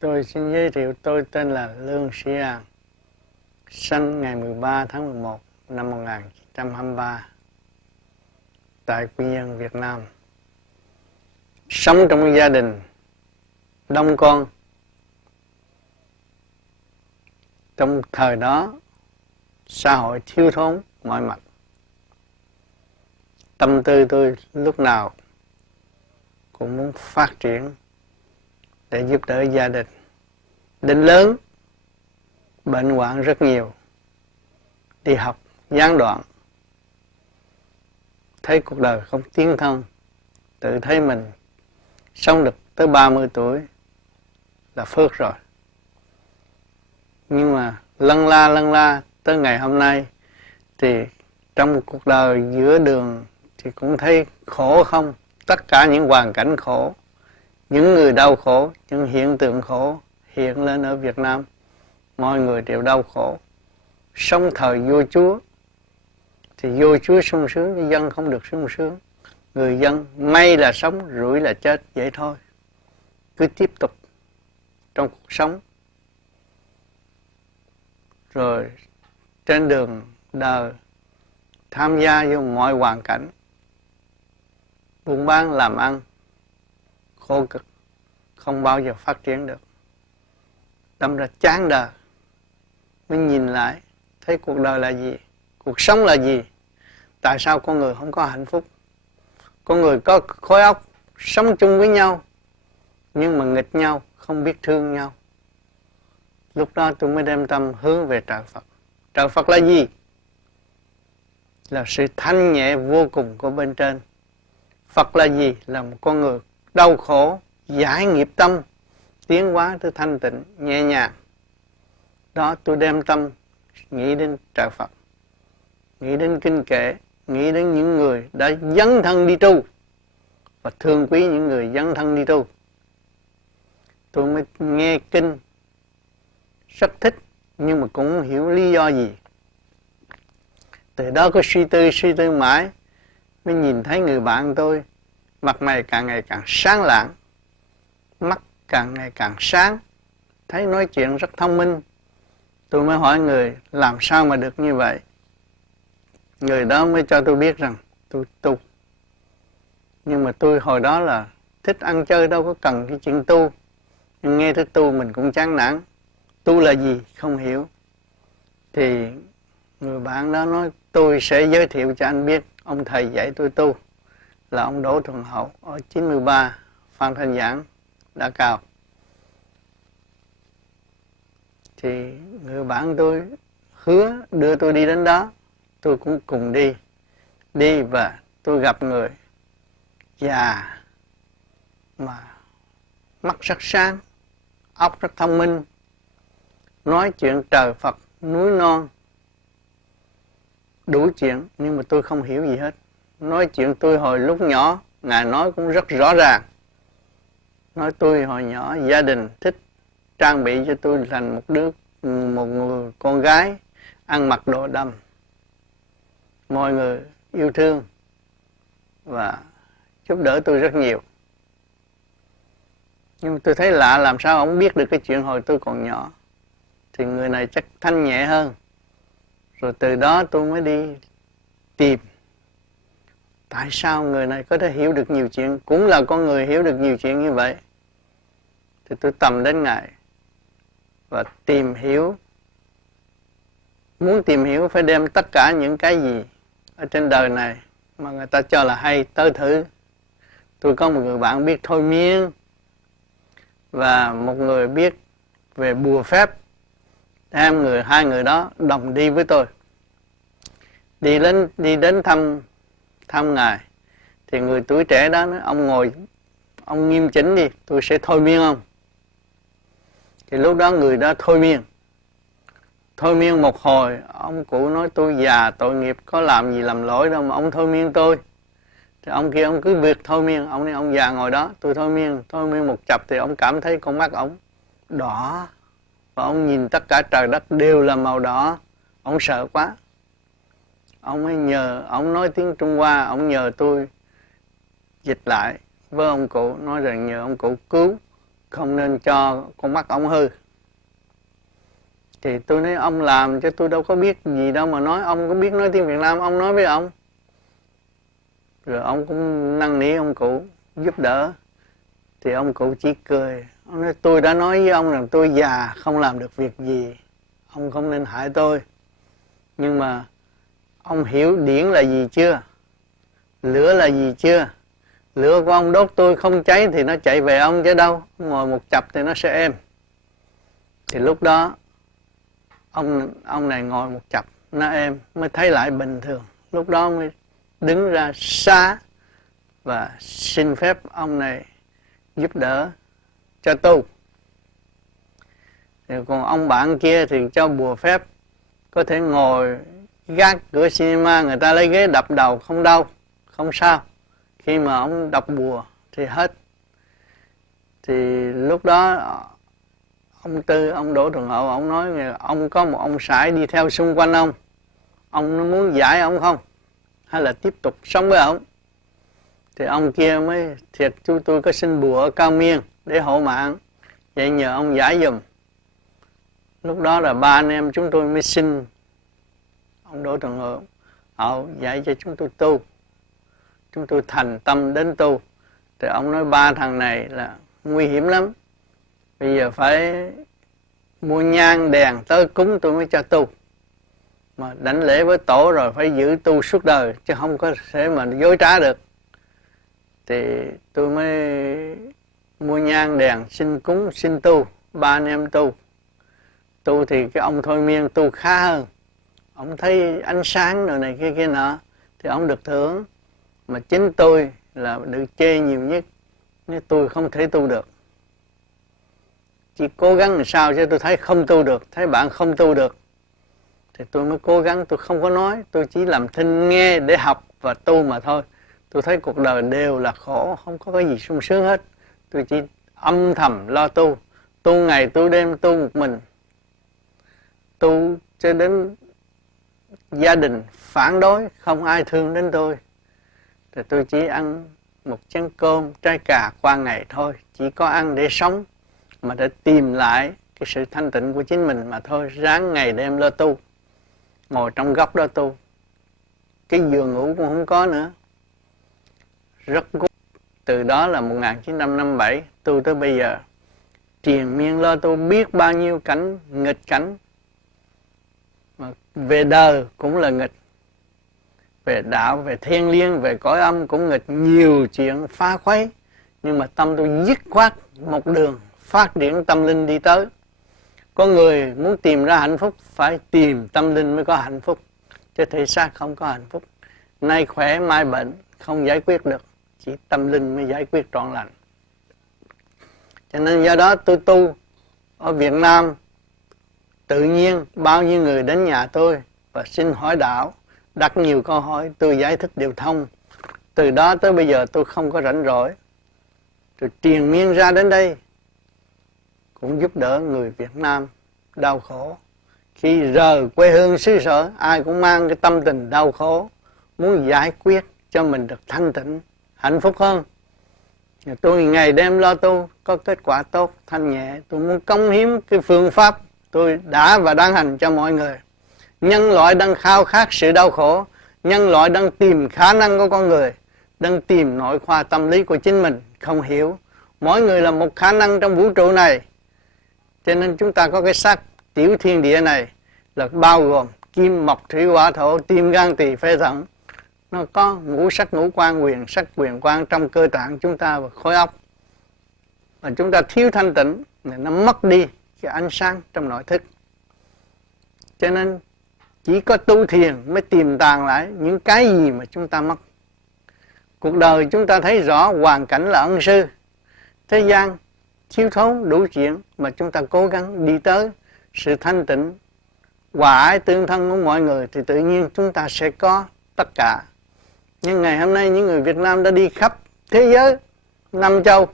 Tôi xin giới thiệu, tôi tên là Lương Sĩ An, sinh ngày 13 tháng 11 năm 1923 tại Quy Nhơn, Việt Nam. Sống trong gia đình đông con. Trong thời đó, xã hội thiếu thốn mọi mặt. Tâm tư tôi lúc nào cũng muốn phát triển để giúp đỡ gia đình. Đến lớn, bệnh hoạn rất nhiều, đi học gián đoạn, thấy cuộc đời không tiến thân, tự thấy mình sống được tới 30 tuổi là phước rồi. Nhưng mà lân la tới ngày hôm nay thì trong cuộc đời giữa đường thì cũng thấy khổ không. Tất cả những hoàn cảnh khổ, những người đau khổ, những hiện tượng khổ hiện lên ở Việt Nam, mọi người đều đau khổ. Sống thời vua chúa thì vua chúa sung sướng, nhưng dân không được sung sướng. Người dân may là sống, rủi là chết, vậy thôi. Cứ tiếp tục trong cuộc sống. Rồi trên đường đời tham gia vô mọi hoàn cảnh, buôn bán làm ăn khổ cực, không bao giờ phát triển được. Đâm ra chán đời, mới nhìn lại thấy cuộc đời là gì, cuộc sống là gì, tại sao con người không có hạnh phúc. Con người có khối óc sống chung với nhau, nhưng mà nghịch nhau, không biết thương nhau. Lúc đó tôi mới đem tâm hướng về trời Phật. Trời Phật là gì? Là sự thanh nhẹ vô cùng của bên trên. Phật là gì? Là một con người đau khổ, giải nghiệp tâm, tiến hóa tới thanh tịnh, nhẹ nhàng. Đó, tôi đem tâm nghĩ đến trời Phật, nghĩ đến kinh kệ, nghĩ đến những người đã dấn thân đi tu và thương quý những người dấn thân đi tu. Tôi mới nghe kinh rất thích, nhưng mà cũng không hiểu lý do gì. Từ đó có suy tư mãi, mới nhìn thấy người bạn tôi mặt mày càng ngày càng sáng lạng, mắt càng ngày càng sáng, thấy nói chuyện rất thông minh. Tôi mới hỏi người làm sao mà được như vậy. Người đó mới cho tôi biết rằng tôi tu. Nhưng mà tôi hồi đó là thích ăn chơi, đâu có cần cái chuyện tu. Nhưng nghe tới tu mình cũng chán nản. Tu là gì? Không hiểu. Thì người bạn đó nói tôi sẽ giới thiệu cho anh biết ông thầy dạy tôi tu là ông Đỗ Thuần Hậu ở 93 Phan Thanh Giảng Đá Cao. Thì người bạn tôi hứa đưa tôi đi đến đó, tôi cũng cùng đi. Đi và tôi gặp người già mà mắt rất sáng, óc rất thông minh, nói chuyện trời Phật, núi non, đủ chuyện, nhưng mà tôi không hiểu gì hết. Nói chuyện tôi hồi lúc nhỏ, Ngài nói cũng rất rõ ràng. Nói tôi hồi nhỏ gia đình thích trang bị cho tôi thành một người con gái ăn mặc đồ đầm, mọi người yêu thương và giúp đỡ tôi rất nhiều. Nhưng tôi thấy lạ, làm sao ông biết được cái chuyện hồi tôi còn nhỏ. Thì người này chắc thanh nhẹ hơn. Rồi từ đó tôi mới đi tìm tại sao người này có thể hiểu được nhiều chuyện, cũng là con người hiểu được nhiều chuyện như vậy. Thì tôi tầm đến Ngài và tìm hiểu. Muốn tìm hiểu phải đem tất cả những cái gì ở trên đời này mà người ta cho là hay tới thử. Tôi có một người bạn biết thôi miên và một người biết về bùa phép. Hai người đó đồng đi với tôi. Đi đến thăm Ngài. Thì người tuổi trẻ đó nói, ông ngồi, ông nghiêm chỉnh đi, tôi sẽ thôi miên ông. Thì lúc đó người đó thôi miên. Thôi miên một hồi, ông cụ nói tôi già tội nghiệp, có làm gì làm lỗi đâu mà ông thôi miên tôi. Thì ông kia ông cứ việc thôi miên, ông nói ông già ngồi đó, tôi thôi miên một chập thì ông cảm thấy con mắt ông đỏ. Và ông nhìn tất cả trời đất đều là màu đỏ. Ông sợ quá. Ông mới nhờ, ông nói tiếng Trung Hoa, ông nhờ tôi dịch lại với ông cụ, nói rằng nhờ ông cụ cứu. không nên cho con mắt ông hư. Thì tôi nói ông làm chứ tôi đâu có biết gì đâu mà nói. Ông có biết nói tiếng Việt Nam, ông nói với ông. Rồi ông cũng năn nỉ ông cụ giúp đỡ. Thì ông cụ chỉ cười. Ông nói tôi đã nói với ông rằng tôi già không làm được việc gì, ông không nên hại tôi. Nhưng mà ông hiểu điển là gì chưa? Lửa là gì chưa? Lửa của ông đốt tôi không cháy thì nó chạy về ông chứ đâu. Ngồi một chập thì nó sẽ êm. Thì lúc đó ông này ngồi một chập nó êm, mới thấy lại bình thường. Lúc đó mới đứng ra xá và xin phép ông này giúp đỡ cho tu. Thì còn ông bạn kia thì cho bùa phép, có thể ngồi gác cửa cinema, người ta lấy ghế đập đầu không đau, không sao. Khi mà ông đọc bùa thì hết. Thì lúc đó ông Tư, ông Đỗ Thuận Hậu, ông nói ông có một ông sải đi theo xung quanh ông muốn giải ông không, hay là tiếp tục sống với ông. Thì ông kia mới thiệt tôi có xin bùa ở Cao Miên để hộ mạng, vậy nhờ ông giải giùm. Lúc đó là ba anh em chúng tôi mới xin ông Đỗ Thuận Hậu dạy cho chúng tôi tu. Chúng tôi thành tâm đến tu. Thì ông nói ba thằng này là nguy hiểm lắm, bây giờ phải mua nhang đèn tới cúng tôi mới cho tu. Mà đảnh lễ với tổ rồi phải giữ tu suốt đời, chứ không có thể mà dối trá được. Thì tôi mới mua nhang đèn xin cúng xin tu. Ba anh em tu. Tu thì cái ông thôi miên tu khá hơn. Ông thấy ánh sáng rồi này kia nọ thì ông được thưởng. Mà chính tôi là được chê nhiều nhất, nên tôi không thể tu được. Chỉ cố gắng làm sao chứ tôi thấy không tu được, thấy bạn không tu được thì tôi mới cố gắng, tôi không có nói, tôi chỉ làm thinh nghe để học và tu mà thôi. Tôi thấy cuộc đời đều là khổ, không có cái gì sung sướng hết. Tôi chỉ âm thầm lo tu, tu ngày tu đêm, tu một mình, tu cho đến gia đình phản đối, không ai thương đến tôi. Thì tôi chỉ ăn một chén cơm, trái cà qua ngày thôi, chỉ có ăn để sống, mà để tìm lại cái sự thanh tịnh của chính mình mà thôi. Ráng ngày đêm lo tu, ngồi trong góc đó tu, cái giường ngủ cũng không có nữa, rất gút. Từ đó là 1957 tu tới bây giờ, triền miên lo tu, biết bao nhiêu cảnh nghịch cảnh. Mà về đời cũng là nghịch, về đạo, về thiên liêng, về cõi âm cũng nghịch, nhiều chuyện phá khuấy. Nhưng mà tâm tôi dứt khoát một đường phát triển tâm linh đi tới. Có người muốn tìm ra hạnh phúc phải tìm tâm linh mới có hạnh phúc, chứ thể xác không có hạnh phúc. Nay khỏe mai bệnh không giải quyết được, chỉ tâm linh mới giải quyết trọn lành. Cho nên do đó tôi tu ở Việt Nam, tự nhiên bao nhiêu người đến nhà tôi và xin hỏi đạo, đặt nhiều câu hỏi, tôi giải thích đều thông. Từ đó tới bây giờ tôi không có rảnh rỗi, rồi triền miên ra đến đây cũng giúp đỡ người Việt Nam đau khổ. Khi rời quê hương xứ sở, ai cũng mang cái tâm tình đau khổ, muốn giải quyết cho mình được thanh tịnh, hạnh phúc hơn. Tôi ngày đêm lo tu, có kết quả tốt, thanh nhẹ. Tôi muốn cống hiến cái phương pháp tôi đã và đang hành cho mọi người. Nhân loại đang khao khát sự đau khổ, nhân loại đang tìm khả năng của con người, đang tìm nội khoa tâm lý của chính mình, không hiểu. Mỗi người là một khả năng trong vũ trụ này. Cho nên chúng ta có cái xác tiểu thiên địa này là bao gồm kim, mộc, thủy, hỏa, thổ, tim, gan, tỳ, phế, thận. Nó có ngũ sắc, ngũ quan, quyền sắc, quyền quan trong cơ tạng chúng ta và khối óc. Mà chúng ta thiếu thanh tịnh, nó mất đi cái ánh sáng trong nội thức. Cho nên chỉ có tu thiền mới tìm tàng lại những cái gì mà chúng ta mất. Cuộc đời chúng ta thấy rõ hoàn cảnh là ân sư. Thế gian thiếu thốn đủ chuyện mà chúng ta cố gắng đi tới sự thanh tịnh, hòa ái tương thân của mọi người thì tự nhiên chúng ta sẽ có tất cả. Nhưng ngày hôm nay những người Việt Nam đã đi khắp thế giới, 5 châu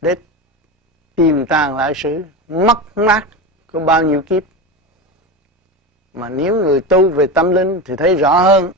để tìm tàng lại sự mất mát của bao nhiêu kiếp. Mà nếu người tu về tâm linh thì thấy rõ hơn.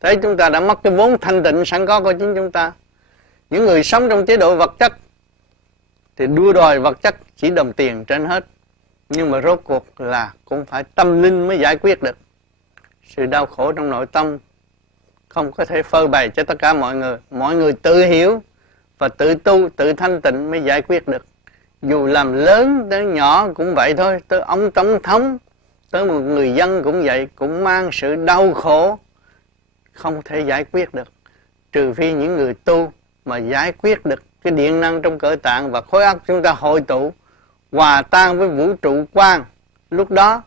Thấy chúng ta đã mất cái vốn thanh tịnh sẵn có của chính chúng ta. Những người sống trong chế độ vật chất thì đua đòi vật chất chỉ đồng tiền trên hết. Nhưng mà rốt cuộc là cũng phải tâm linh mới giải quyết được. Sự đau khổ trong nội tâm không có thể phơi bày cho tất cả mọi người. Mọi người tự hiểu và tự tu, tự thanh tịnh mới giải quyết được. Dù làm lớn tới nhỏ cũng vậy thôi. Tới ông tổng thống, tới một người dân cũng vậy, cũng mang sự đau khổ, không thể giải quyết được. Trừ phi những người tu mà giải quyết được cái điện năng trong cơ tạng và khối óc chúng ta hội tụ, hòa tan với vũ trụ quang. Lúc đó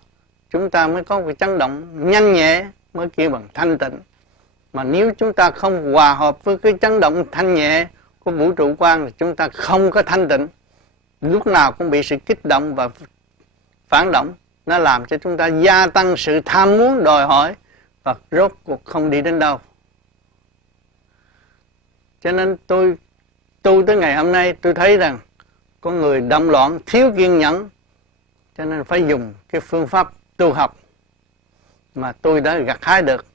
chúng ta mới có cái chấn động nhanh nhẹ, mới kêu bằng thanh tịnh. Mà nếu chúng ta không hòa hợp với cái chấn động thanh nhẹ của vũ trụ quang thì chúng ta không có thanh tịnh. Lúc nào cũng bị sự kích động và phản động. Nó làm cho chúng ta gia tăng sự tham muốn đòi hỏi và rốt cuộc không đi đến đâu. Cho nên tôi tu tới ngày hôm nay, tôi thấy rằng có người động loạn, thiếu kiên nhẫn, cho nên phải dùng cái phương pháp tu học mà tôi đã gặt hái được.